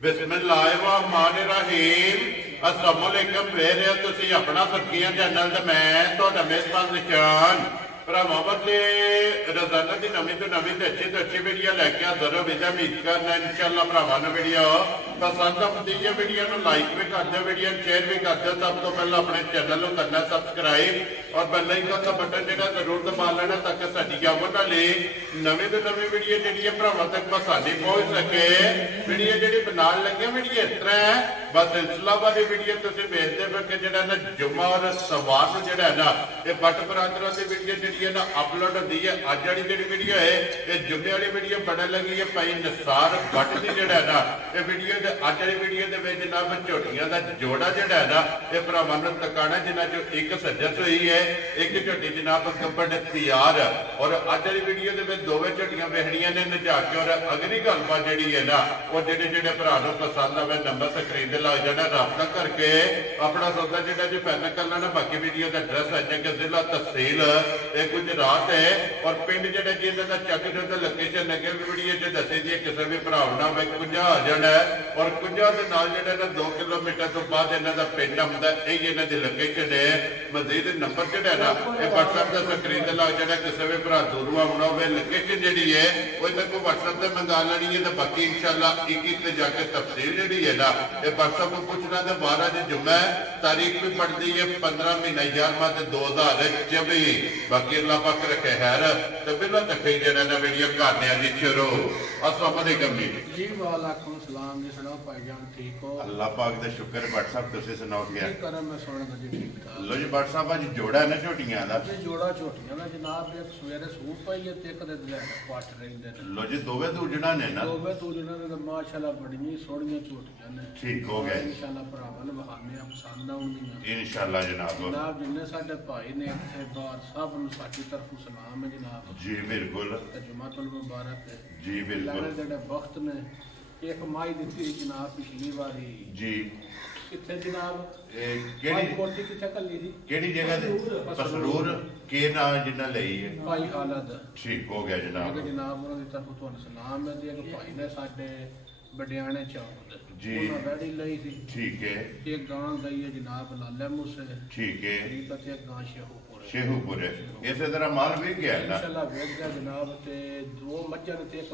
बिस्मिल्लाहिर्रहमानिर्रहीम अस्सलाम वालेकुम वेर तुसी अपना फकीर चैनल ते मैं तुहाडा मेजबान निशान भरावां ते रोजाना की नवीं तो नवीं ते अच्छी वीडियो लैके हाजिर हो विदा उम्मीद करना इंशाअल्लाह भरावां नूं वीडियो पसंद आती है वीडियो नूं लाइक भी कर दो वीडियो शेयर भी कर दो सब तो पहले अपने चैनल को करना सब्सक्राइब और बेल आइकन का बटन जो जरूर दबा लेना ताकि साडी आने वाली नवीं तो नवीं वीडियो जी भरावां तक आसानी पहुंच सके वीडियो जी बनाने लगे वीडियो इस तरह है बस सिलसिला वाली वीडियो तुम वेखते हो कि जो ना जुम्मा और सवार जो है ना ये बट बरादर की वीडियो जी है ना अपलोड होती है अज वाली जी वीडियो है ये जुम्मे वाली वीडियो बनने लगी है भाई निसार भट्ट की जो है ना ये वीडियो अज वाली वीडियो के जनाब झोटियां का जोड़ा जो है ना ये भरावां नूं तकाना जिन्हां चों एक सजस हुई है एक झोटी जनाब गब्बड़ तैयार और अज वाली वीडियो के दोवें झोटियां वेखणियां ने नजा के और अगली गलबात जी है ना वो जेडे भरा नूं पसंद आवे नंबर स्क्रीन ते लग जाना राबता करके अपना सौदा जो जी फाइनल कर लेना बाकी वीडियो का एड्रैस है कि जिला तहसील गुजरात है और पिंड जो जी इन्हों का चक जो लोकेशन अगे वीडियो च दसी दी किसी भी भरा ना कुंजा आ जाना है और कुंजा के नाल जो 2 किलोमीटर तो बाद इन्हों का पिंड आंदा यही इन्हों की लोकेशन है मजीद नंबर जो है ना ये व्हाट्सएप का स्क्रीन से लग जाना किसी भी भरा दूरों आना हो लोकेशन जी है वो इधर को व्हाट्सएप से मंगा लेनी है तो बाकी इंशाअल्लाह एक जाके तफसील जी है ना ये व्हाट्सएप को पूछना तो 12 जुम्मा है तारीख भी पड़ती है 15 महीना 11 2024 बाकी अल्लाह पाक रखे खैर तो बिना तके जरा ना वीडियो करने जी शुरू अस्सलाम वालेकुम जी वालेकुम सलाम जी सुनाओ भाईजान ठीक हो अल्लाह पाक दा शुक्र भट्ट साहब तुसी सुनाओ क्या करम मैं सुनदा जी ठीक ठाक लो जी भट्ट साहब आज जोड़ा है ना झोटियां दा जी जोड़ा झोटियां दा जनाब एक सवेरे सूप पई है ते एक दे पाट रहिंदे ने लो जी दोवे दूजना ने ना दोवे दूजना ने माशाल्लाह बड़ियां सोहणियां झोटियां ने ठीक हो गए इंशाल्लाह भरावां ने बहाने पसंद आउंदियां इंशाल्लाह जनाब जिन्ने साडे भाई ने इत्थे बाहर सब नु साडी तरफों सलाम है जनाब जी बिल्कुल जुमातुल मुबारक है जी बिल्कुल जेडे वक्त ने एक माई दी जनाब पिछली बारी जी किथे जनाब केड़ी कोठी किथे कल्ली दी केड़ी जगह ते पसरूर के ना जिन्ना लई है भाई हालत ठीक हो गया जनाब जनाब उन्हां दी तरफों तुहानू सलाम है ते एक भाई ने साडे बडियाने चौक जी उन्हां वैड़ी लई थी ठीक है एक गां दई है जनाब लाले मुसे ठीक है करीब एक गां शेहूपुर इसे तरह माल भी गया ना इंशाल्लाह वेख गया जनाब ते दो मज्जां ते एक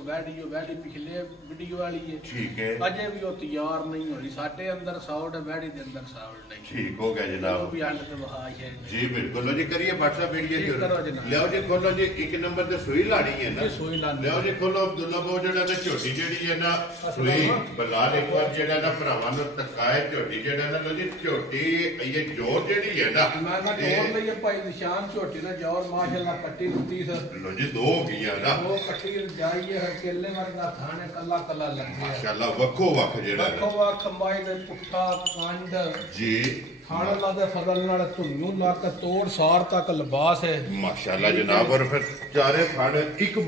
वैड़ी पिछले वीडियो वाली है ठीक है अजे भी वो तैयार नहीं होई साडे अंदर साउंड है वैड़ी दे अंदर साउंड नहीं ठीक हो गया जनाब वो भी अंड ते वहाई है जी बिल्कुल लो जी करिए व्हाट्सएप वीडियो करो जनाब लियो जी खोलो जी एक नंबर ते सुई लानी है ना सुई लानी लियो जी खोलो अब्दुल्ला वो जेड़ा ना झोटी जेड़ी है ना सुई बलाल एक बार जेड़ा ना भरावां नु तकाए झोटी जेड़ा ना लो जी झोटी ये जोर जेड़ी है ना मैं जोर लई भाई निशान झोटी ना जोर माशाल्लाह कट्टी दुती सर लो जी दो गया ना वो कट्टी जाइए हर केले वर्गा थाने कल्ला कल्ला लग गया माशाल्लाह वक्को वक जेड़ा वक्को वक माई दे पुट्ठा कांड जी खाना लादे फजल नाल धुन्नू लाक तोड़ सार तक लिबास है माशाल्लाह जनाब और फिर चारे खाने एक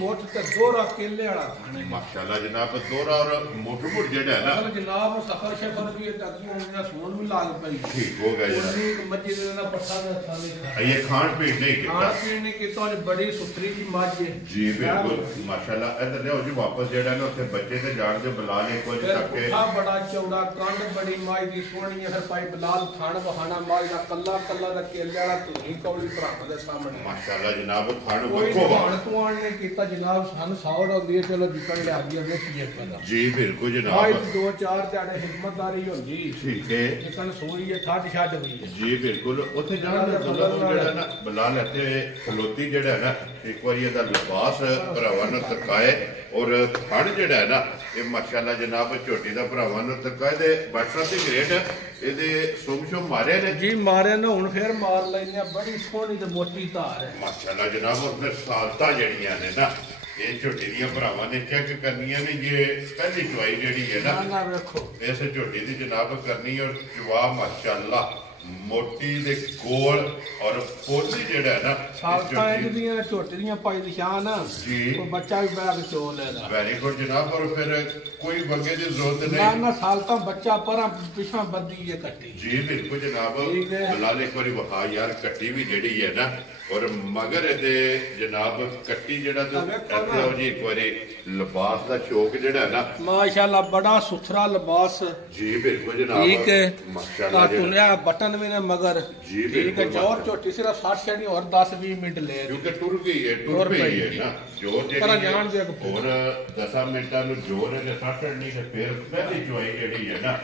मोठ ते दोरा केले वाला खाने माशाल्लाह जनाब दोरा और मोठ मोठ जेड़ा है ना जनाब सफर शफर भी तक उनका सोन भी लाग पई ठीक हो गया जनाब मस्जिद ना पट्ठा ना थाने ये खान पीन नहीं किया खान पीन नहीं किया बड़ी सुथरी जी मज है जी बिल्कुल माशाल्लाह इधर ले जी वापस जेड़ा ना उसे बच्चे ते जान दे बुला ले कोई तक बड़ा चौड़ा कंड बड़ी माई दी सोहनी है पाई लाल थान बहाना माई दा कल्ला कल्ला दा केले वाला धुनी कौड़ी भरा दे सामने माशाल्लाह जनाब थान कोई वक्को भाण तुआन ने कीता जनाब सन साउड होंदी है चलो जिकन ले आ गया ने की पता जी बिल्कुल जनाब माई 2-4 त्याड़े हिम्मतदारी होंदी ठीक है जिकन सोई है ठड छड हुई है जी बिल्कुल ओथे जान दे जेड़ा ना बुला लेते खलोती जेड़ा है ना एक बार ये दा लिबास भरावां नु तकाए और थान जेड़ा है ना ये माशाल्लाह जनाब झोटी दा भरावां नु तकाए दे व्हाट्सएप दी ग्रेड ਇਹਦੇ ਸੁਮ ਮਾਰੇ ਨੇ जी मारे ने हुन फिर मार ਲੈਨੇ बड़ी सोहनी ते मोटी धार है माशाल्लाह जनाब और फिर सालता जड़ियां ने ना ये झोटी दी भरावां ने चेक करनियां ने ये पहली चुवाई जेड़ी है ना ना देखो इस झोटी दी जनाब करनी और जवाब माशाल्लाह मोटी दे कोल और पोली जेड़ा है ना सालता ਦੀਆਂ ਝੋਟੀ ਦੀਆਂ ਪਾਈ ਨਿਸ਼ਾਨ जी ਕੋਈ ਬੱਚਾ ਵੀ ਬੈਗ ਚੋਲ ਲੈਦਾ वेरी गुड जनाब और फिर कोई बंगे की जरूरत ਨਾ नहीं ਨਾ ਸਾਲਤਾ ਬੱਚਾ ਪਰਾਂ ਪਿਛਾਂ ਬੱਦੀ ਇਹ ਕੱਟੀ जी बिल्कुल जनाब ठीक है। बिलाल एक बार वहा यार कट्टी भी जेड़ी है ना और मगर ए जनाब कट्टी जेड़ा तो देखो ना। जी एक बार लिबास का शौक जेड़ा है ना माशाल्लाह बड़ा सुथरा लिबास जी बिल्कुल जनाब ठीक है माशाल्लाह जी। तुनिया बटन भी ने मगर जी, ठीक है बिल्कुल जोर झोटी सिर्फ 60 छड़ी और 10-20 मिनट ले क्योंकि टुर गई है टुर टुर पई पई है ना जोर पर जेड़ी जान दे है और 10 मिनटां नु जोर है ते 60 नहीं ते फिर पहली चुआई जेड़ी है ना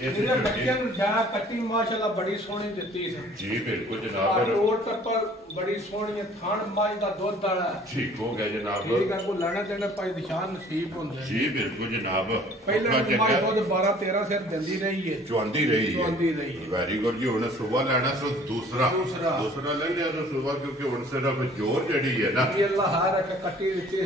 इस ਇਹਦੇ झोटी- ਬੱਚਿਆਂ ਨੂੰ ਜਾ ਕੱਟੀ ਮਾਸ਼ਾਅੱਲਾ ਬੜੀ ਸੋਹਣੀ ਦਿੱਤੀ ਸੀ जी बिल्कुल ਆ जनाब ਰੋਡ ਟੱਪਰ ਬੜੀ ਸੋਹਣੀ ਥਣ ਮਾਝ ਦਾ ਦੁੱਧ ਵਾਲਾ ठीक हो गया जनाब ਠੀਕ ਹੈ ਕੋ ਲੈਣਾ ਦੇਣਾ ਭਾਈ ਨਿਸ਼ਾਨ ਨਸੀਬ ਹੁੰਦੇ जी बिल्कुल जनाब ਪਹਿਲਾਂ औखा ਮਾਝ चंगा ਦੁੱਧ 12-13 ਸਿਰ ਦਿੰਦੀ ਰਹੀ ਹੈ चुआंदी रही चुआंदी रही है। वेरी गुड जी हुन सुबह लेना सो दूसरा दूसरा। ले लिया तो सुबह क्योंकि हुन सिर्फ जोर जड़ी है ना ਇਹ ਅੱਲਾਹ ਹਰ ਇੱਕ ਕੱਟੀ ਦਿੱਤੀ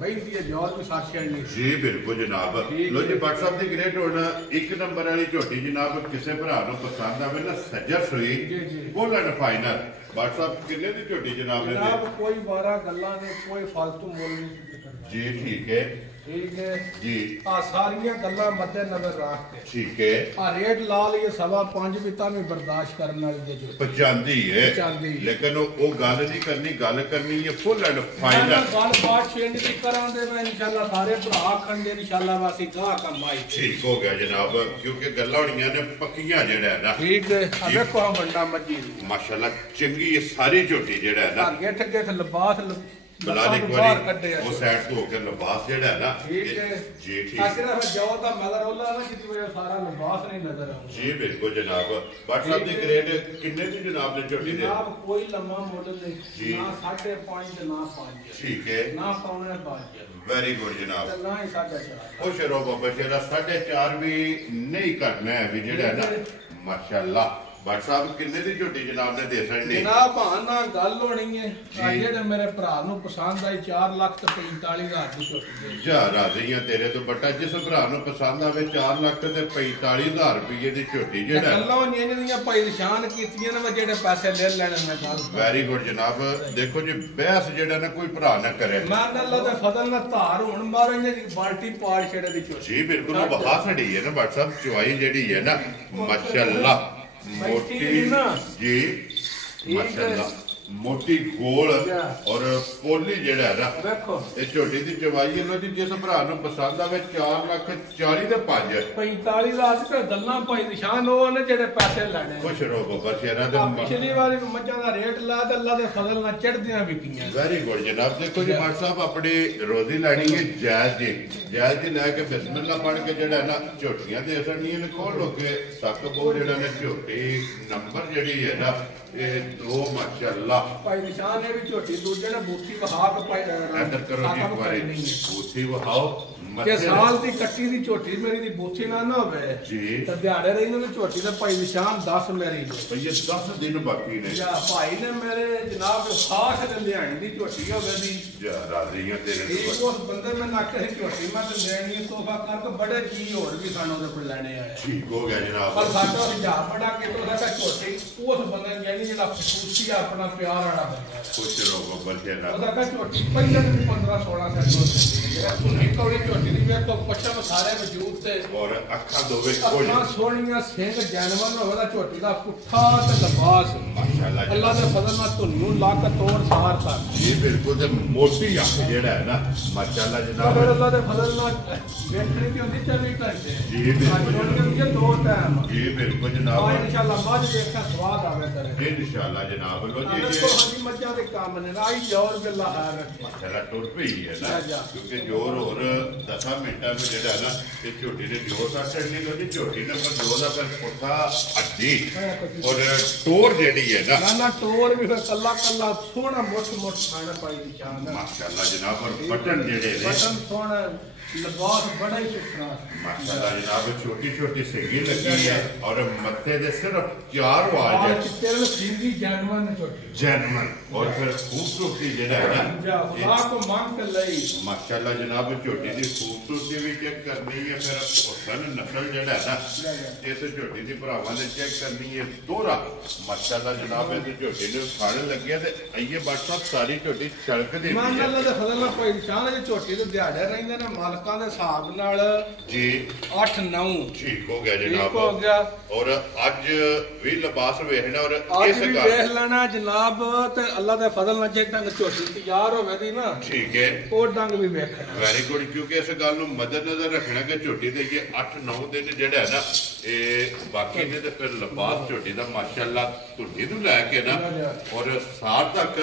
ਬੈਠੀ ਹੈ ਜੋਰ ਵੀ 60 ਛੜੀ जी बिल्कुल जनाब ठीक लो जी है। भट्ट साहब दी ग्रेट हुन एक नंबर वाली झोटी जनाब किसे भरा नु पसंद आवे ना सज्जर सुई जी, जी। बोलन फाइनल भट्ट साहब किन्ने दी झोटी जनाब ने ਜਨਾਬ ਕੋਈ 12 ਗੱਲਾਂ ਨੇ ਕੋਈ ਫालतू ਮੁੱਲ ਨਹੀਂ ਕਰਨਾ जी ठीक है ਠੀਕ ਹੈ जी ਆ ਸਾਰੀਆਂ ਗੱਲਾਂ ਮੱਦੇ ਨਜ਼ਰ ਰੱਖ ਕੇ ठीक है ਆ ਰੇਟ ਲਾ ਲਈਏ 5.5 ਵੀ ਤਾਂ ਵੀ ਬਰਦਾਸ਼ਤ ਕਰਨ ਵਾਲੀ ਦੇ ਜੋ पचांदी है पचांदी। लेकिन वो गल नहीं करनी है फुल एंड फाइनल फाइनल बात चेंज नहीं करांदे मैं इंशाल्लाह सारे भरा आखंदे इंशाल्लाह वासी गा कमाई ठीक हो गया जनाब क्योंकि गल्लां होणियां ने पक्कियां जेड़ा है ना ठीक है अब देखो हम बंदा मजी माशाल्लाह चंगी ये सारी झोटी जेड़ा है ना गेठ गेठ लिबास बिलाल एक बाहर बारी कड्डे वो साइड तो होकर लिबास जेड़ा है ना ठीक है जी ठीक आखिर जाओ ता मगर ओला ना जिदी वजह सारा लिबास नहीं नजर आਉਂਦਾ जी बिल्कुल जनाब भट्ट साहब दी ग्रेड किन्ने दी जनाब ने झोटी दे जनाब कोई लम्मा मॉडल नहीं जी। ना 5.5 ना 5 ठीक है ना पौने 5 वेरी गुड जनाब ना ही 4.5 खुश रहो बाबा शेरा 4.5 भी नहीं करना है भी जेड़ा है ना माशाल्लाह भट्ट साहब किन्ने दी झोटी जनाब ने दे सकनी जनाब ना गल होनी है जेडे मेरे भरा नु पसंद आई 4,45,000 ਦੀ ਝੋਟੀ ਦੇ जा राजियां तेरे तो बट्टा जिस भरा नु पसंद आवे 4,45,000 रुपये ਦੀ ਝੋਟੀ ਜਿਹੜਾ ਗੱਲਾਂ ਹੋਈਆਂ ਦੀਆਂ ਭਾਈ ਨਿਸ਼ਾਨ ਕੀਤੀਆਂ ਨੇ ਮੈਂ ਜਿਹੜੇ ਪੈਸੇ ਲੈ ਲੈਣੇ ਮੈਂ ਗੱਲ ਵੈਰੀ ਗੁੱਡ ਜਨਾਬ ਦੇਖੋ ਜੀ ਬਹਿਸ ਜਿਹੜਾ ਨਾ ਕੋਈ ਭਰਾ ਨਾ ਕਰੇ ਮੈਂ ਅੱਲਾ ਦੇ ਫਜ਼ਲ ਨਾਲ ਧਾਰ ਹੁਣ ਮਾਰੋ ਇਹਨਾਂ ਦੀ ਬਾਲਟੀ ਪਾੜ ਛੇੜੇ ਦੀ ਝੋਟੀ ਜੀ ਬਿਲਕੁਲ ਉਹ ਬਹਾ ਖੜੀ ਹੈ ਨਾ ਭੱਟ ਸਾਹਿਬ ਚੁਆਈ ਜਿਹੜੀ ਹੈ ਨਾ ਮਾਸ਼ਾਅੱਲਾ मोटी जी माशाल्लाह मोटी गोल और पोली जेड़ा है ना देखो ये छोटी दी चवाई है जी जिस भरा नु पसंद आवे 4,40,000 ਦੇ 5 45,000 ਤੇ ਗੱਲਾਂ ਭਾਈ ਨਿਸ਼ਾਨ ਉਹ ਨੇ ਜਿਹੜੇ ਪੈਸੇ ਲੈਣੇ खुश रहो बाबा शेरा दे ਪਿਛਲੀ ਵਾਰੀ ਮੱਝਾਂ ਦਾ ਰੇਟ ਲਾ ਤੇ ਅੱਲਾ ਦੇ ਫਜ਼ਲ ਨਾਲ ਚੜਦੀਆਂ ਵਿਕੀਆਂ वेरी गुड जनाब देखो जी भट्ट साहब अपनी रोजी लैनी है जायज जी लैके बिस्मिल्लाह पढ़ के जेड़ा ना झोटियां दे सकनी ने खोल लो के सक बो जेड़ा ने झोटी नंबर जेड़ी है ना ये 2 माशाल्लाह ਭਾਈ ਨਿਸ਼ਾਨ ਇਹ ਵੀ ਝੋਟੀ ਦੂਜੇ ਨੇ ਬੂਥੀ ਵਹਾ ਕੇ ਭਾਈ अंदर करो जी एक बारी बूथी वहाओ ਕਿ ਸਾਲ ਦੀ ਕੱਟੀ ਦੀ ਝੋਟੀ ਮੇਰੀ ਦੀ ਬੂਥੀ ਨਾ ਹੋਵੇ जी ਤੇ ਦਿਹਾੜੇ ਰਹੀ ਨੇ ਝੋਟੀ ਦੇ ਭਾਈ ਨਿਸ਼ਾਨ 10 ਮੇਰੀ ਨੇ भैया 10 दिन बाकी ने ਜਾਂ ਭਾਈ ਨੇ ਮੇਰੇ ਜਨਾਬ ਖਾਸ ਦੇ ਲਿਆਣੀ ਦੀ ਝੋਟੀ ਹੋਵੇ ਦੀ जा राजियां तेरे ਠੀਕ ਉਸ ਬੰਦੇ ਮੈਂ ਨੱਕ ਸੀ ਝੋਟੀ ਮੈਂ ਤੇ ਲੈਣੀ ਤੋਹਫਾ ਕਰਕੇ ਬੜੇ ਚੀਜ਼ ਹੋਰ ਵੀ ਸਾਨੂੰ ਉਹਦੇ ਕੋਲ ਲੈਣੇ ਆਏ ठीक हो गया जनाब ਪਰ ਸਾਡਾ ਹਜ਼ਾਰ ਬੜਾ ਕਿ ਤੋਂ ਸਾਡਾ ਝੋਟੀ ਉਸ ਬੰਦੇ ਨੇ ਯਾਨੀ ਜਿਹੜਾ ਖੂਸੀ ਆਪਣਾ ਪਿਆਰ ਵਾਲਾ ਬੰਦਾ खुश रहो बाबा शेरा ਉਹਦਾ ਕਾ ਝੋਟੀ ਪਹਿਲਾਂ ਵੀ 15-16 ਸੈਟ ਹੋ ਜਿਹੜਾ ਤੁਨੀ ਕੌੜੀ ਝੋਟੀ ਦੀ ਵੇਖ ਤੋਂ ਪੱਛਮ ਸਾਰੇ ਵਜੂਦ ਤੇ और अखा दोवे खोल ਅੱਖਾਂ ਸੋਹਣੀਆਂ ਸਿੰਘ ਜਾਨਵਰ ਹੋਵੇ ਦਾ ਝੋਟੀ ਦਾ ਪੁੱਠਾ ਤੇ ਲਬਾਸ माशाल्लाह ਅੱਲਾ ਦੇ ਫਜ਼ਲ ਨਾਲ ਤੁਹਾਨੂੰ ਲੱਕ ਤੋੜ ਸਾਰ ਤੱਕ ये बिल्कुल ते मोटी अख जेड़ा है ना माशाल्लाह जनाब ਫਿਰ ਅੱਲਾ ਦੇ ਫਜ਼ਲ ਨਾਲ ਵੇਖਣੀ ਤੇ ਹੁੰਦੀ 24 ਘੰਟੇ जी बिल्कुल ਝੋਟੀਆਂ ਦੀਆਂ ਦੋ ਟਾਈਮ जी बिल्कुल ਆ जनाब ਇਨਸ਼ਾਅੱਲਾ ਮੱਝ ਦੇਖਾ ਸਵਾਦ ਆਵੇ ਤੇਰੇ इंशाल्लाह जनाब लो जी ਦੇਖੋ ये ਹਾਂਜੀ ਮੱਝਾਂ ਦੇ ਕੰਮ ਨੇ ਆਈ ਜੋਰ ਵੀ ਅੱਲਾ ਹਾਰ ਰੱਖੇ माशाल्लाह टुर पई है ना जा। क्योंकि जोर और 10 मिनटां में जेड़ा है ना ये झोटी ने जोर सा चढ़नी लो जी झोटी ने पर जोर दा पर पुठा अड्डी और टोर जेड़ी है ना ਨਾ ਟੋਰ ਵੀ ਫਿਰ ਕੱਲਾ ਕੱਲਾ ਸੋਹਣਾ ਮੁੱਠ ਮੁੱਠ ਖਾਣਾ ਪਾਈ ਦੀ ਸ਼ਾਨ माशाल्लाह जनाब और बटन जेड़े ने ਬਟਨ ਸੋਹਣਾ लिबास बड़ा ही सुथरा माशाल्लाह जनाब छोटी छोटी सेगी लगी है और मत्थे दे सिर्फ 4 वाल है तेरे सीधी जानवर ने छोटी जैनमन और फिर खूबसूरती जेड़ा है ना जा खुदा को मांग के लई माशाल्लाह जनाब छोटी दी खूबसूरती भी चेक करनी है फिर हुसन नस्ल जेड़ा है ना इस छोटी दी भरावां ने चेक करनी है दोहरा माशाल्लाह जनाब इस छोटी ने खाने लगे ते आइए बात साहब सारी छोटी छड़क दी माशाल्लाह दे फजल नाल कोई निशान है छोटी ते दिहाड़े रहंदे ने मालकां दे हिसाब नाल जी 8-9 ठीक हो गया जनाब ठीक हो गया और आज भी लिबास वेखना और आज इस भी गल देख लेना जनाब ते अल्लाह दे फजल नाल जे ढंग छोटी तैयार होवे दी ना ठीक है ओ ढंग भी वेखना वेरी गुड क्योंकि इस गल ਨੂੰ मद्देनजर रखना कि झोटी ਦੇ ये 8-9 दिन ਜਿਹੜਾ ਹੈ ਨਾ ਇਹ ਬਾਕੀ ਨੇ ਤੇ ਫਿਰ ਲਿਬਾਸ ਝੋਟੀ ਦਾ ਮਾਸ਼ਾਅੱਲਾ ਧੁੰਨੀ ਨੂੰ ਲੈ ਕੇ ਨਾ ਔਰ ਸਾਰ ਤੱਕ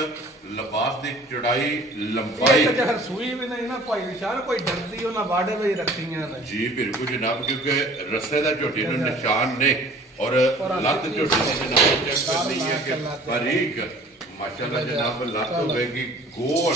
ਲਿਬਾਸ ਦੀ ਚੜਾਈ ਲੰਬਾਈ ਇਹ ਜਹਰ ਸੂਈ ਵੀ ਨਹੀਂ ਨਾ ਭਾਈ ਨਿਸ਼ਾਨ ਕੋਈ ਡਰਦੀ ਉਹਨਾਂ ਵਾੜੇ ਵਿੱਚ ਰੱਖੀਆਂ ਨੇ ਜੀ ਬਿਲਕੁਲ ਜਨਾਬ ਕਿਉਂਕਿ ਰਸੇ ਦਾ ਝੋਟੀ ਨੂੰ ਨਿਸ਼ਾਨ ਨੇ ਔਰ ਲੱਤ ਝੋਟੀ ਦੀ ਜਨਾਬ ਚੈੱਕ ਕਰਨੀ ਹੈ ਕਿ ਬਾਰੀਕ ਮਾਸ਼ਾਅੱਲਾ ਜਨਾਬ ਲੱਤ ਹੋਵੇਗੀ ਗੋਲ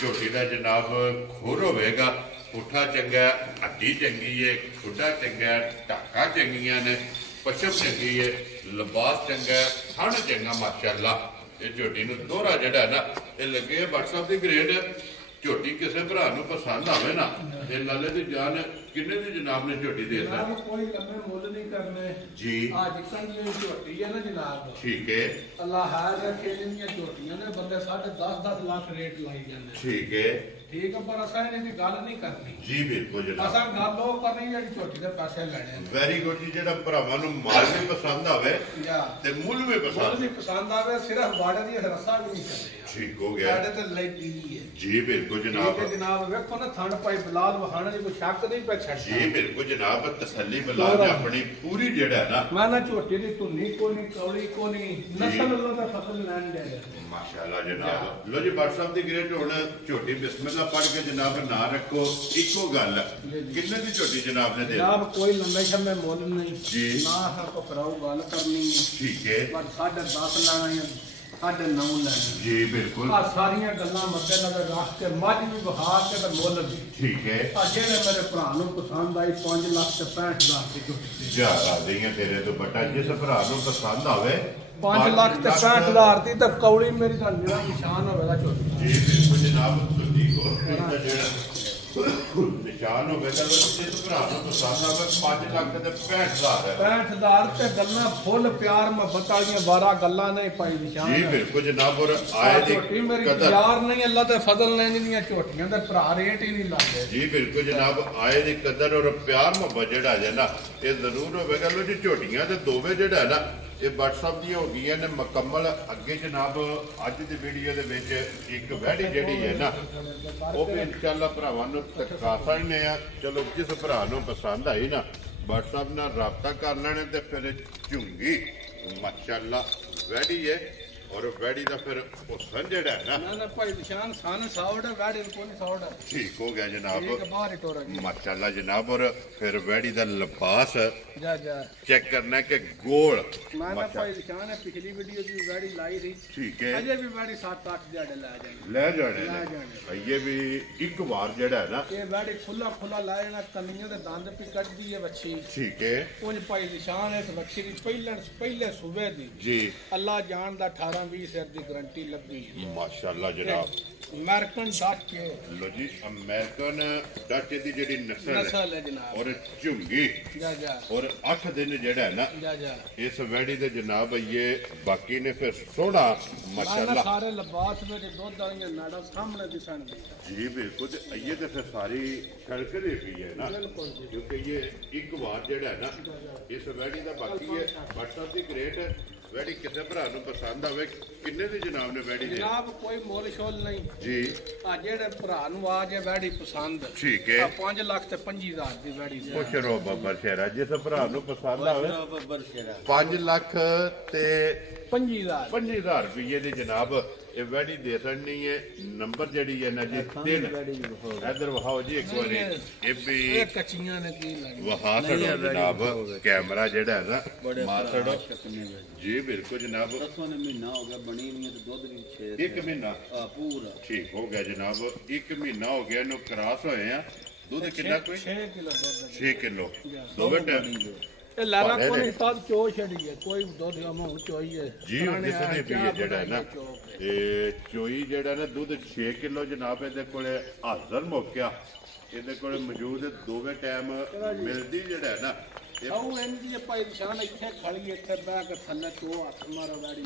ਝੋਟੀ ਦਾ ਜਨਾਬ ਖੁਰ ਹੋਵੇਗਾ ਪੁੱਠਾ ਚੰਗਾ ਹੱਡੀ ਚੰਗੀ ਹੈ ਖੁੱਡਾ ਚੰਗਾ ਢਾਕਾ ਚੰਗੀਆਂ ਨੇ ਪਛਮ ਚੰਗੀ ਹੈ ਲਿਬਾਸ ਚੰਗਾ ਥਣ ਚੰਗਾ ਮਾਸ਼ਾਅੱਲਾ ਇਹ ਝੋਟੀ ਨੂੰ ਦੋਹਰਾ ਜਿਹੜਾ ਨਾ ਇਹ ਲੱਗੇ WhatsApp ਦੀ ਗ੍ਰੇਡ ਝੋਟੀ ਕਿਸੇ ਭਰਾ ਨੂੰ ਪਸੰਦ ਆਵੇ ਨਾ ਇਹ ਲਾਲੇ ਦੀ ਜਾਨ ਕਿੰਨੇ ਦੀ ਜਨਾਬ ਨੇ ਝੋਟੀ ਦੇ ਦਿੱਤਾ ਜਨਾਬ ਕੋਈ ਲੰਮੇ ਮੁੱਲ ਨਹੀਂ ਕਰਨੇ ਜੀ ਅੱਜ ਕੰਨੀ ਝੋਟੀ ਹੈ ਨਾ ਜਨਾਬ ਠੀਕ ਹੈ ਅੱਲਾਹ ਹਾਰ ਰੱਖੇ ਜਿਹੜੀਆਂ ਝੋਟੀਆਂ ਨੇ ਬੰਦੇ 10.5 ਲੱਖ ਰੇਟ ਲਾਈ ਜਾਂਦੇ ਠੀਕ ਹੈ ਠੀਕ ਹੈ ਪਰ ਅਸਾਂ ਇਹਦੀ ਗੱਲ ਨਹੀਂ ਕਰਨੀ ਜੀ ਬਿਲਕੁਲ ਜਨਾਬ ਅਸਾਂ ਗੱਲ ਉਹ ਕਰਨੀ ਜਿਹੜੀ ਝੋਟੀ ਦੇ ਪੈਸੇ ਲੈਣੇ ਨੇ ਵੈਰੀ ਗੁੱਡ ਜੀ ਜਿਹੜਾ ਭਰਾਵਾਂ ਨੂੰ ਮਾਲ ਵੀ ਪਸੰਦ ਆਵੇ ਜਾਂ ਤੇ ਮੁੱਲ ਵੀ ਮੁੱਲ ਪਸੰਦ ਵੀ ਪਸੰਦ ਆਵੇ ਸਿਰਫ ਬਾੜੇ ਦੀ ਰਸਾ ਵੀ ਨਹੀਂ ਚੱਲੇ ਠੀਕ ਹੋ ਗਿਆ ਸਾਡੇ ਤੇ ਲਈ ਪੀਲੀ ਹੈ ਜੀ ਬਿਲਕੁਲ ਠੀਕ ਜਨਾਬ ਹੈ ਜਨਾਬ ਵੇਖੋ ਨਾ ਥਣ ਪਾਈ ਬਲਾਲ ਵਹਾਣਾ ਦੀ ਕੋਈ ਸ਼ੱਕ ਨਹੀਂ ਪੈ ਛੱਡਦਾ ਜੀ ਬਿਲਕੁਲ ਜਨਾਬ ਤਸੱਲੀ ਬਲਾ ਕੇ ਆਪਣੀ ਪੂਰੀ ਜਿਹੜਾ ਹੈ ਨਾ ਮੈਂ ਨਾ ਝੋਟੀ ਦੀ ਧੁੰਨੀ ਕੋ ਨਹੀਂ ਕੌੜੀ ਕੋ ਨਹੀਂ ਨਸਲ ਅੱਲਾ ਦਾ ਫਸਲ ਲੈਣ ਦੇ ਮਾਸ਼ਾਅੱਲਾ ਜਨਾਬ ਲੋ ਜੀ WhatsApp ਦੀ ਗ੍ਰੇਡ ਹੁਣ ਝੋਟੀ ਬਿਸਮਿਲ੍ਲਾ ਪੜ੍ਹ ਕੇ ਜਨਾਬ ਨਾ ਰੱਖੋ ਇੱਕੋ ਗੱਲ ਕਿੰਨੇ ਦੀ ਝੋਟੀ ਜਨਾਬ ਨੇ ਦੇ ਜਨਾਬ ਕੋਈ ਲੰਮੇ ਸ਼ਮੇ ਮੁੱਲ ਨਹੀਂ ਜੀ ਨਾ ਹਾਂ ਕੋ ਕਰਾਉ ਗੱਲ ਕਰਨੀ ਹੈ ਠੀਕ ਹੈ ਪਰ 10.5 ਲੈਣਾ ਹੈ 9.5 ਲੈਣਾ ਜੀ ਬਿਲਕੁਲ ਆ ਸਾਰੀਆਂ ਗੱਲਾਂ ਮੱਦੇ ਨਜ਼ਰ ਰੱਖ ਕੇ ਮੱਝ ਵੀ ਵਹਾ ਕੇ ਤੇ ਮੁੱਲ ਵੀ ਠੀਕ ਹੈ ਆ ਜਿਹੜੇ ਮੇਰੇ ਭਰਾ ਨੂੰ ਪਸੰਦ ਆਈ 5,65,000 ਦੀ ਝੋਟੀ ਜਾ ਰਾਜ਼ੀਆਂ ਤੇਰੇ ਤੋਂ ਬਟਾ ਜਿਸ ਭਰਾ ਨੂੰ ਪਸੰਦ ਆਵੇ 5,65,000 ਦੀ ਤਾਂ ਕੌੜੀ ਮੇਰੀ ਤਾਂ ਮੇਰਾ ਨਿਸ਼ਾਨ ਹੋਵੇਗਾ ਝੋਟੀ ਜੀ ਬਿਲਕੁਲ ਜਨਾਬ ਤੁਸੀਂ ਕੋ ਜਿਹੜਾ ਨਿਸ਼ਾਨ ਹੋਵੇ ਤਾਂ ਜਿਸ ਭਰਾ ਨੂੰ ਪਸੰਦ ਆਵੇ 5 ਲੱਖ ਤੇ 65,000 ਹੈ 65,000 ਤੇ ਗੱਲਾਂ ਫੁੱਲ ਪਿਆਰ ਮੁਹੱਬਤ ਵਾਲੀਆਂ 12 ਗੱਲਾਂ ਨਹੀਂ ਪਾਈ ਨਿਸ਼ਾਨ ਜੀ ਬਿਲਕੁਲ ਜਨਾਬ ਔਰ ਆਏ ਦੀ ਝੋਟੀ ਮੇਰੀ ਕਦਰ ਯਾਰ ਨਹੀਂ ਅੱਲਾ ਦੇ ਫਜ਼ਲ ਨੇ ਇਹਦੀਆਂ ਝੋਟੀਆਂ ਦੇ ਭਰਾ ਰੇਟ ਹੀ ਨਹੀਂ ਲਾਉਂਦੇ ਜੀ ਬਿਲਕੁਲ ਜਨਾਬ ਆਏ ਦੀ ਕਦਰ ਔਰ ਪਿਆਰ ਮੁਹੱਬਤ ਜਿਹੜਾ ਹੈ ਨਾ ਇਹ ਜ਼ਰੂਰ ਹੋਵੇਗਾ ਲੋ ਜੀ ਝੋਟੀਆਂ ਤੇ ਦੋਵੇਂ ਜਿਹੜਾ ਹੈ ਨਾ ਇਹ WhatsApp ਦੀਆਂ ਹੋ ਗਈਆਂ ਨੇ ਮੁਕੰਮਲ ਅੱਗੇ ਜਨਾਬ ਅੱਜ ਦੀ ਵੀਡੀਓ ਦੇ ਵਿੱਚ ਇੱਕ ਵੈੜੀ ਜਿਹੜੀ ਹੈ ਨਾ ਉਹ ਵੀ ਇਨਸ਼ਾਅੱਲਾ ਭਰਾਵਾਂ ਨੂੰ ਦਿਖਾ ਸਕਦੇ ਆ ਚਲੋ ਜਿਸ ਭਰਾ ਨੂੰ ਪਸੰਦ ਆਈ ਨਾ WhatsApp ਨਾਲ ਰਾਬਤਾ ਕਰ ਲੈਣੇ ਤੇ ਫਿਰ ਝੁੰਗੀ ਮਾਸ਼ਾਅੱਲਾ ਵੈੜੀ ਹੈ ਔਰ ਵੈੜੀ ਦਾ ਫਿਰ ਹੁਸਨ ਜਿਹੜਾ ਹੈ ਨਾ ਨਾ ਭਾਈ ਨਿਸ਼ਾਨ ਸਾਨ ਸਾਵੜਾ ਵੈੜੀ ਨੂੰ ਕੋਈ ਸਾਵੜਾ ਠੀਕ ਹੋ ਗਿਆ ਜਨਾਬ ਠੀਕ ਬਾਹਰ ਹੀ ਟੋਰਾ ਮਾਸ਼ਾਅੱਲਾ ਜਨਾਬ ਔਰ ਫਿਰ ਵੈੜੀ ਦਾ ਲਿਬਾਸ ਜਾ ਚੈੱਕ ਕਰਨਾ ਕਿ ਗੋਲ ਮੈਂ ਨਾ ਭਾਈ ਨਿਸ਼ਾਨ ਹੈ ਪਿਛਲੀ ਵੀਡੀਓ ਦੀ ਵੈੜੀ ਲਾਈ ਸੀ ਠੀਕ ਹੈ ਅਜੇ ਵੀ ਵੈੜੀ 7-8 ਦਿਹਾੜੇ ਲੈ ਜਾਣੇ ਇਹ ਵੀ ਇੱਕ ਵਾਰ ਜਿਹੜਾ ਹੈ ਨਾ ਇਹ ਵੈੜੀ ਖੁੱਲਾ ਲਾਏ ਨਾ ਕੰਨੀਆਂ ਦੇ ਦੰਦ ਵੀ ਕੱਢਦੀ ਹੈ ਵੱਛੀ ਠੀਕ ਹੈ ਉਹ ਭਾਈ ਨਿਸ਼ਾਨ ਹੈ ਇਸ ਵੱਛੀ ਦੀ ਪਹਿਲੇ ਸੂਬੇ ਦੀ ਜੀ ਅੱਲਾ ਜਾਣ ਦਾ 18-20 ਸਿਰ ਦੀ ਗਰੰਟੀ ਲੱਗੀ ਮਾਸ਼ਾਅੱਲਾ ਜਨਾਬ ਅਮਰੀਕਨ ਡੱਚ ਲੋ ਜੀ ਅਮਰੀਕਨ ਡੱਚ ਦੀ ਜਿਹੜੀ ਨਸਲ ਹੈ ਜਨਾਬ ਔਰ ਝੁੰਗੀ ਜਾ ਔਰ 8 ਦਿਨ ਜਿਹੜਾ ਹੈ ਨਾ ਜਾ ਇਸ ਵੈੜੀ ਦੇ ਜਨਾਬ ਇਹ ਬਾਕੀ ਨੇ ਫਿਰ ਸੋਹਣਾ ਮਾਸ਼ਾਅੱਲਾ ਸਾਰੇ ਲਿਬਾਸ ਵਿੱਚ ਦੁੱਧ ਵਾਲੀਆਂ ਨਾੜਾਂ ਸਾਹਮਣੇ ਦਿਸਣ ਜੀ ਬਿਲਕੁਲ ਇਹ ਤੇ ਫਿਰ ਸਾਰੀ ਖੜਕਦੇ ਪਈ ਹੈ ਨਾ ਕਿਉਂਕਿ ਇਹ ਇੱਕ ਵਾਰ ਜਿਹੜਾ ਹੈ ਨਾ ਇਸ ਵੈੜੀ ਦਾ ਬਾਕੀ ਹੈ WhatsApp ਦੀ ਗ੍ਰੇਡ ਵੈੜੀ ਕਿਸੇ ਭਰਾ ਨੂੰ ਪਸੰਦ ਆਵੇ ਕਿੰਨੇ ਦੀ ਜਨਾਬ ਨੇ ਵੈੜੀ ਦੇ ਜਨਾਬ ਕੋਈ ਮੁੱਲ ਸ਼ੋਲ ਨਹੀਂ ਜੀ ਆ ਜਿਹੜੇ ਭਰਾ ਨੂੰ ਆ ਜੇ ਵੈੜੀ ਪਸੰਦ ਠੀਕ ਹੈ 5 ਲੱਖ ਤੇ 25,000 ਦੀ ਵੈੜੀ ਖੁਸ਼ ਰਹੋ ਬੱਬਰ ਸ਼ੇਰਾ ਜਿਸ ਭਰਾ ਨੂੰ ਪਸੰਦ ਆਵੇ 5 ਲੱਖ ਤੇ 25,000 ਰੁਪਏ ਦੀ ਜਨਾਬ ਇਹ ਵੈੜੀ ਦੇ ਸਕਣੀ ਹੈ ਨੰਬਰ ਜਿਹੜੀ ਹੈ ਨਾ ਜੀ 3 ਇਧਰ ਵਹਾਓ ਜੀ ਇੱਕ ਵਾਰੀ ਇਹ ਵੀ ਇਹ ਕੱਚੀਆਂ ਨੇ ਕੀ ਲੱਗੀ ਵਹਾ ਸਕੋ ਜਨਾਬ ਕੈਮਰਾ ਜਿਹੜਾ ਹੈ ਨਾ ਮਾਰ ਜੀ ਬਿਲਕੁਲ ਜਨਾਬ ਮਹੀਨਾ ਹੋ ਗਿਆ ਬਣੀ ਨਹੀਂ ਤੇ ਦੁੱਧ ਵੀ 6 1 ਮਹੀਨਾ ਪੂਰਾ ਠੀਕ ਹੋ ਗਿਆ ਜਨਾਬ 1 ਮਹੀਨਾ ਹੋ ਗਿਆ ਇਹਨੂੰ ਕ੍ਰਾਸ ਹੋਏ ਆ ਦੁੱਧ ਕਿੰਨਾ ਕੋਈ 6 ਕਿਲੋ ਦੁੱਧ 6 ਕਿਲੋ ਦੋਵੇਂ ਟਾਈਮ ਇਹ ਲਾਰਾ ਕੋਈ ਸਾਥ ਚੋ ਛੜੀ ਹੈ ਕੋਈ ਦੁੱਧ ਅਮਾਉਂ ਚੋਈ ਹੈ ਜੀ ਹੁਣ ਕਿਸੇ ਨੇ ਵੀ ਹੈ ਜਿਹੜਾ ਹੈ ਨਾ ਇਹ ਚੋਈ ਜਿਹੜਾ ਨਾ ਦੁੱਧ 6 ਕਿਲੋ ਜਨਾਬ ਇਹਦੇ ਕੋਲੇ ਹਾਜ਼ਰ ਮੁੱਕਿਆ ਇਹਦੇ ਕੋਲੇ ਮੌਜੂਦ ਦੋਵੇਂ ਟਾਈਮ ਮਿਲਦੀ ਜਿਹੜਾ ਹੈ ਨਾ ਉਹ ਇੰਦੀ ਭਾਈ ਨਿਸ਼ਾਨ ਇੱਥੇ ਖੜੀ ਇੱਥੇ ਬਹਿ ਕੇ ਥੱਲੇ ਚੋ ਹੱਥ ਮਾਰੋ ਗਾੜੀ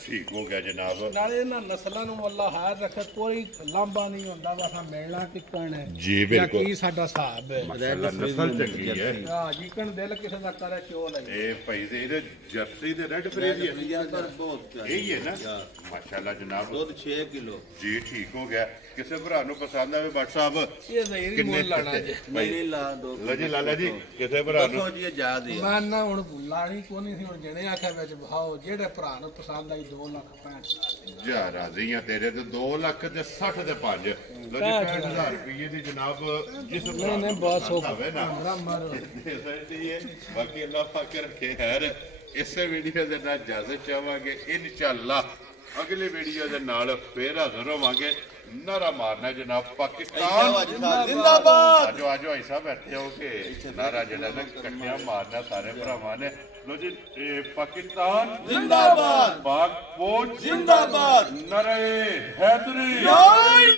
ਠੀਕ ਹੋ ਗਿਆ ਜਨਾਬ ਨਾਲੇ ਇਹਨਾਂ ਨਸਲਾਂ ਨੂੰ ਅੱਲਾ ਹਾਇਰ ਰੱਖੇ ਕੋਈ ਲਾਂਬਾ ਨਹੀਂ ਹੁੰਦਾ ਵਾਸਾ ਮਿਲਣਾ ਕਿੱਕਣ ਹੈ ਜੀ ਜਾਂ ਬਿਲਕੁਲ ਕੀ ਸਾਡਾ ਹਿਸਾਬ ਹੈ ਮਾਸ਼ਾਅੱਲਾ ਨਸਲ ਚੰਗੀ ਹੈ ਹਾਂ ਜੀਕਣ ਦਿਲ ਕਿਸੇ ਦਾ ਕਰੇ ਚੋ ਲਈ ਇਹ ਭਾਈ ਦੇ ਇਹਦੇ ਜਰਸੀ ਦੇ ਰੈਡ ਫਰੇਜ਼ ਹੈ ਬਹੁਤ ਇਹੀ ਹੈ ਨਾ ਮਾਸ਼ਾਅੱਲਾ ਜਨਾਬ ਦੁੱਧ 6 ਕਿਲੋ ਜੀ ਠੀਕ ਹੋ ਗਿਆ ਕਿਸੇ ਭਰਾ ਨੂੰ ਪਸੰਦ ਆਵੇ ਬੱਟ ਸਾਹਿਬ ਇਹ ਜ਼ਹੀਰੀ ਮੁੱਲ ਲਾਣਾ ਜੇ ਨਹੀਂ ਲਾ ਦੋ ਲਜੀ ਲਾਲਾ ਜੀ ਕਿਸੇ ਭਰਾ ਨੂੰ ਜੀ ਜਾ ਦੇ ਮੈਂ ਨਾ ਹੁਣ ਲਾਣੀ ਕੋ ਨਹੀਂ ਸੀ ਹੁਣ ਜਣੇ ਆਖਿਆ ਵਿੱਚ ਭਾਓ ਜਿਹੜੇ ਭਰਾ ਨੂੰ ਪਸੰਦ ਆਈ 2,65,000 ਜਾ ਰਾਜ਼ੀ ਆ ਤੇਰੇ ਤੇ 2 ਲੱਖ ਤੇ 60 ਦੇ 5 ਲਜੀ 65,000 ਰੁਪਏ ਦੀ ਜਨਾਬ ਜਿਸ ਭਰਾ ਨਹੀਂ ਬਹੁਤ ਹੋ ਹੋਵੇ ਨਾ ਮਾਰੋ ਬਾਕੀ ਅੱਲਾਹ ਪਾਕ ਰੱਖੇ ਖੈਰ ਇਸੇ ਵੀਡੀਓ ਦੇ ਨਾਲ ਇਜਾਜ਼ਤ ਚਾਹਾਂਗੇ ਇਨਸ਼ਾਅੱਲਾ ਅਗਲੇ ਵੀਡੀਓ ਦੇ ਨਾਲ ਫੇਰ ਹਾਜ਼ਰ ਹੋਵਾਂਗੇ ਨਾਰਾ ਮਾਰਨਾ ਜਨਾਬ ਪਾਕਿਸਤਾਨ ਜ਼ਿੰਦਾਬਾਦ ਆਜੋ ਆਜੋ ਭਾਈ ਸਾਹਿਬ ਬੈਠੇ ਹੋ ਕੇ ਨਾਰਾ ਜਿਹੜਾ ਨਾ ਕੱਟਿਆ ਮਾਰਨਾ ਸਾਰੇ ਭਰਾਵਾਂ ਨੇ ਲੋ ਜੀ ਇਹ ਪਾਕਿਸਤਾਨ ਜ਼ਿੰਦਾਬਾਦ ਪਾਕ ਫੌਜ ਜ਼ਿੰਦਾਬਾਦ ਨਾਰੇ ਹੈਦਰੀ